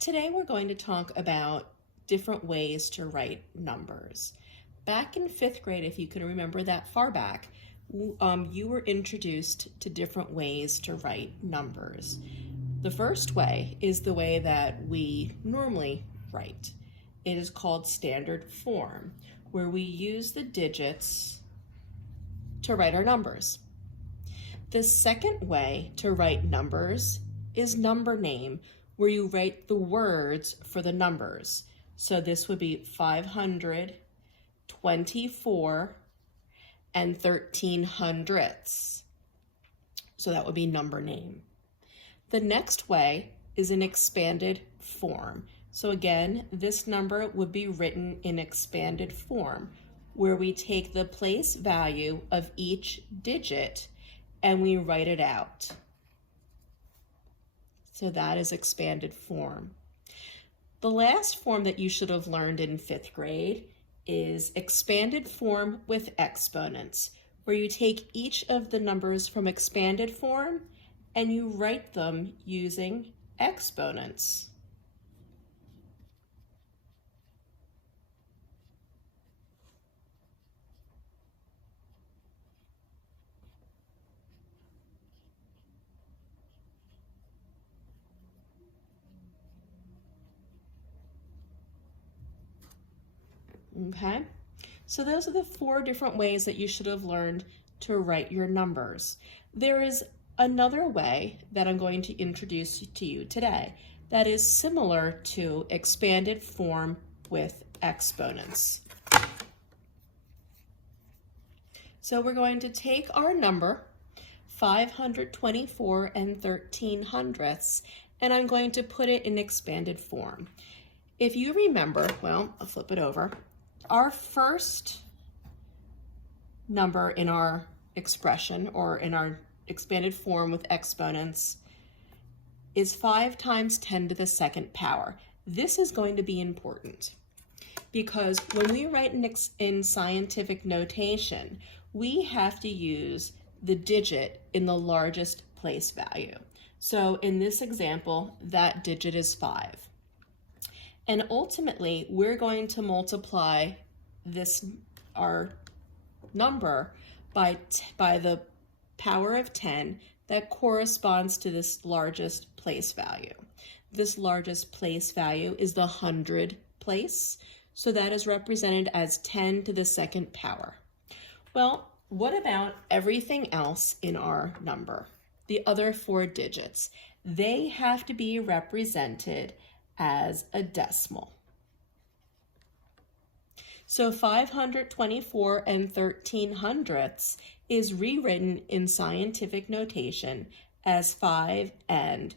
Today we're going to talk about different ways to write numbers. Back in 5th grade, if you can remember that far back, you were introduced to different ways to write numbers. The first way is the way that we normally write. It is called standard form, where we use the digits to write our numbers. The second way to write numbers is number name, where you write the words for the numbers. So this would be 524 and 1300ths. So that would be number name. The next way is an expanded form. So again, this number would be written in expanded form, where we take the place value of each digit and we write it out. So that is expanded form. The last form that you should have learned in 5th grade is expanded form with exponents, where you take each of the numbers from expanded form and you write them using exponents. Okay, so those are the 4 different ways that you should have learned to write your numbers. There is another way that I'm going to introduce to you today that is similar to expanded form with exponents. So we're going to take our number 524 and 1300ths, and I'm going to put it in expanded form. If you remember, well, I'll flip it over. Our first number in our expression, or in our expanded form with exponents, is 5 times 10 to the second power. This is going to be important because when we write in scientific notation, we have to use the digit in the largest place value. So in this example, that digit is 5. And ultimately, we're going to multiply our number by the power of 10 that corresponds to this largest place value. This largest place value is the 100 place, so that is represented as 10 to the second power. Well, what about everything else in our number? The other 4 digits. They have to be represented as a decimal. So 524 and 1300ths is rewritten in scientific notation as 5 and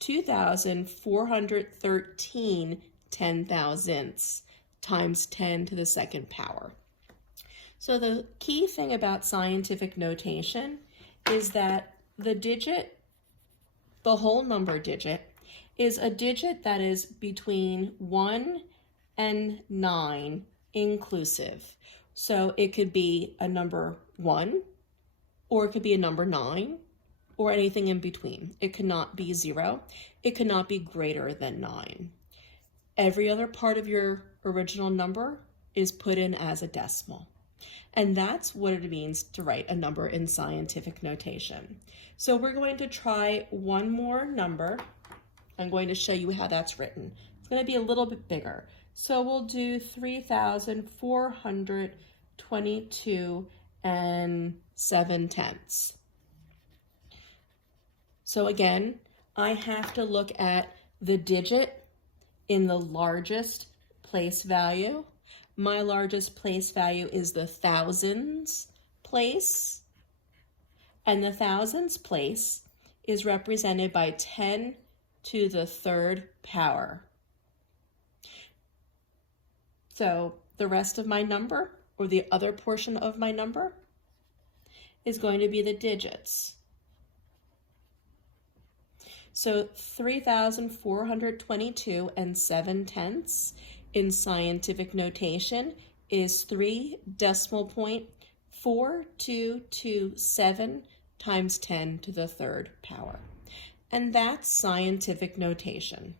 2,413 10,000ths times 10 to the second power. So the key thing about scientific notation is that the digit, the whole number digit, is a digit that is between 1 and 9 inclusive. So it could be a number 1, or it could be a number 9, or anything in between. It cannot be 0. It cannot be greater than 9. Every other part of your original number is put in as a decimal. And that's what it means to write a number in scientific notation. So we're going to try one more number. I'm going to show you how that's written. It's going to be a little bit bigger. So we'll do 3,422 and 7/10. So again, I have to look at the digit in the largest place value. My largest place value is the thousands place, and the thousands place is represented by 10 to the third power. So the rest of my number, or the other portion of my number, is going to be the digits. So 3,422 and 7/10 in scientific notation is 3.4227 times 10 to the third power. And that's scientific notation.